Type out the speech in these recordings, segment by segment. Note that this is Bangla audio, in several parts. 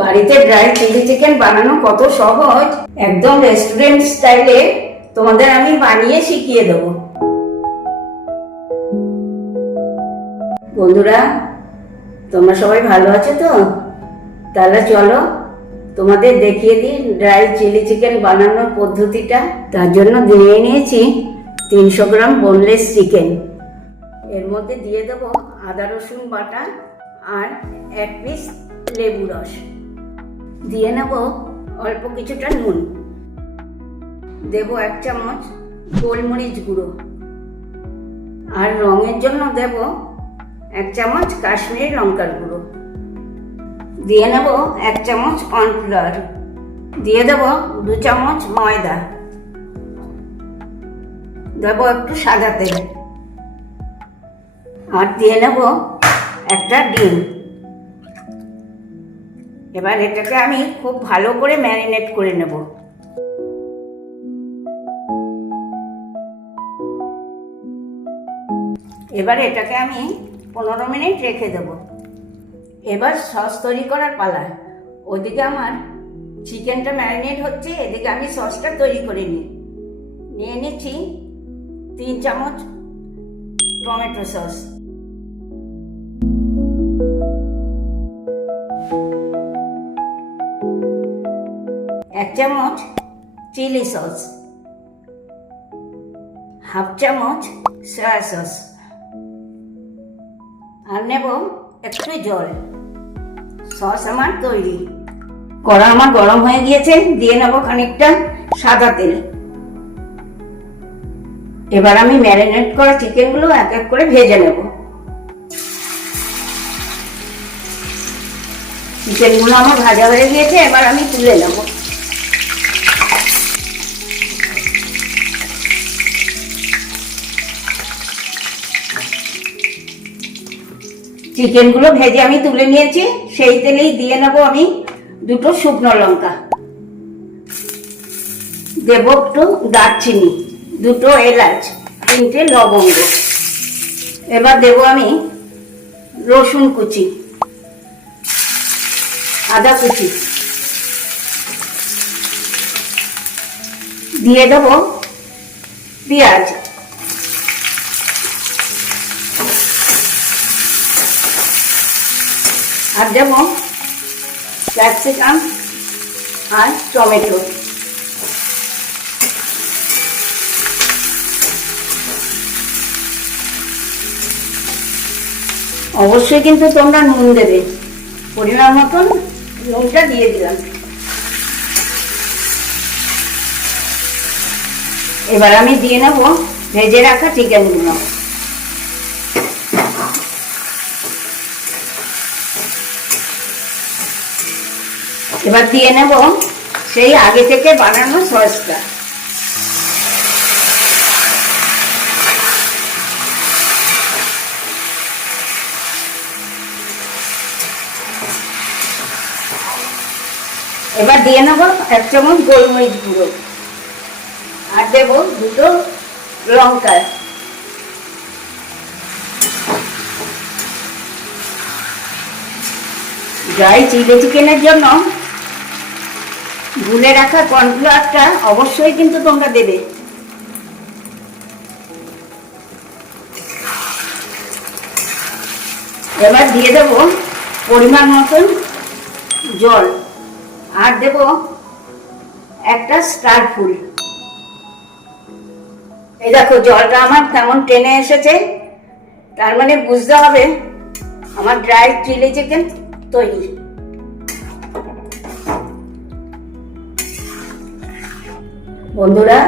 বাড়িতে ড্রাই চিলি চিকেন বানানো কত সহজ। একদম রেস্টুরেন্ট স্টাইলে তোমাদের আমি বানিয়ে শিখিয়ে দেব। বন্ধুরা, তোমরা সবাই ভালো আছো তো? তাহলে চলো, তোমাদের দেখিয়ে দিই ড্রাই চিলি চিকেন বানানোর পদ্ধতিটা। তার জন্য দিয়ে নিয়েছি তিনশো গ্রাম বোনলেস চিকেন এর মধ্যে দিয়ে দেবো আদা রসুন বাটা আর এক পিস লেবু রস। দিয়ে নেব অল্প কিছুটা নুন। দেব এক চামচ গোলমরিচ গুঁড়ো। আর রঙের জন্য দেব এক চামচ কাশ্মীরি লঙ্কার গুঁড়ো। দিয়ে নেব এক চামচ কর্নফ্লাওয়ার। দিয়ে দেব দু চামচ ময়দা। দেব একটু সাদা তেল। আর দিয়ে নেব একটা ডিম। এবার এটাকে আমি খুব ভালো করে ম্যারিনেট করে নেব। এবার এটাকে আমি পনেরো মিনিট রেখে দেব। এবার সস তৈরি করার পালা। ওদিকে আমার চিকেনটা ম্যারিনেট হচ্ছে, এদিকে আমি সসটা তৈরি করে নিই। নিয়ে নিচ্ছি তিন চামচ tomato sauce. Chilli sauce half চামচ সয়া সস আর নেব একটু জল। সস আমার তৈরি। কড়া আমার গরম হয়ে গিয়েছে, দিয়ে নেব খানিকটা সাদা তেল। এবার আমি ম্যারিনেট করা চিকেনগুলো এক এক করে ভেজে নেব। চিকেনগুলো আমার ভাজা হয়ে গিয়েছে, এবার আমি তুলে নেব। চিকেনগুলো ভেজে আমি তুলে নিয়েছি। সেই তেলেই দিয়ে নেব আমি দুটো শুকনো লঙ্কা। দেব একটু দারচিনি, দুটো এলাচ, তিনটে লবঙ্গ। এবার দেব আমি রসুন কুচি, আদা কুচি। দিয়ে দেব পেঁয়াজ। আর দেব ক্যাপসিকাম আর টমেটো। অবশ্যই কিন্তু তোমরা নুন দেবে। পরিমাণ মতন নুনটা দিয়ে দিলাম। এবার আমি দিয়ে নেব ভেজে রাখা চিকেনগুলো এবার দিয়ে নেব সেই আগে থেকে বানানো সসটা। এবার দিয়ে নেব এক চামচ গোলমরিচ গুঁড়ো। আর দেবো দুটো লঙ্কা। ড্রাই চিলি চিকেনের জন্য গুলে রাখা কর্নফ্লাওয়ারটা অবশ্যই কিন্তু তোমরা দেবে। এবার দিয়ে দেব পরিমাণ মতন জল। আর দেব একটা স্টার ফুল। এই দেখো, জলটা আমার কেমন টেনে এসেছে। তার মানে বুঝতে হবে, আমার ড্রাই চিলি চিকেন তৈরি। বন্ধুরা,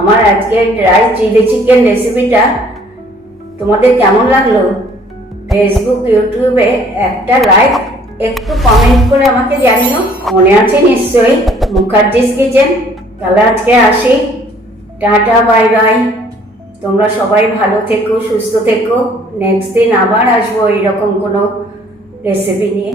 আমার আজকে ড্রাই চিলি চিকেন রেসিপিটা তোমাদের কেমন লাগল? ফেসবুক ইউটিউবে একটা লাইক একটু কমেন্ট করে আমাকে জানিও। মনে আছে নিশ্চয়ই মুখার্জিস কিচেন তাহলে আজকে আসি। টাটা বাই বাই তোমরা সবাই ভালো থেকো, সুস্থ থেকো। নেক্সট দিন আবার আসব এইরকম কোনো রেসিপি নিয়ে।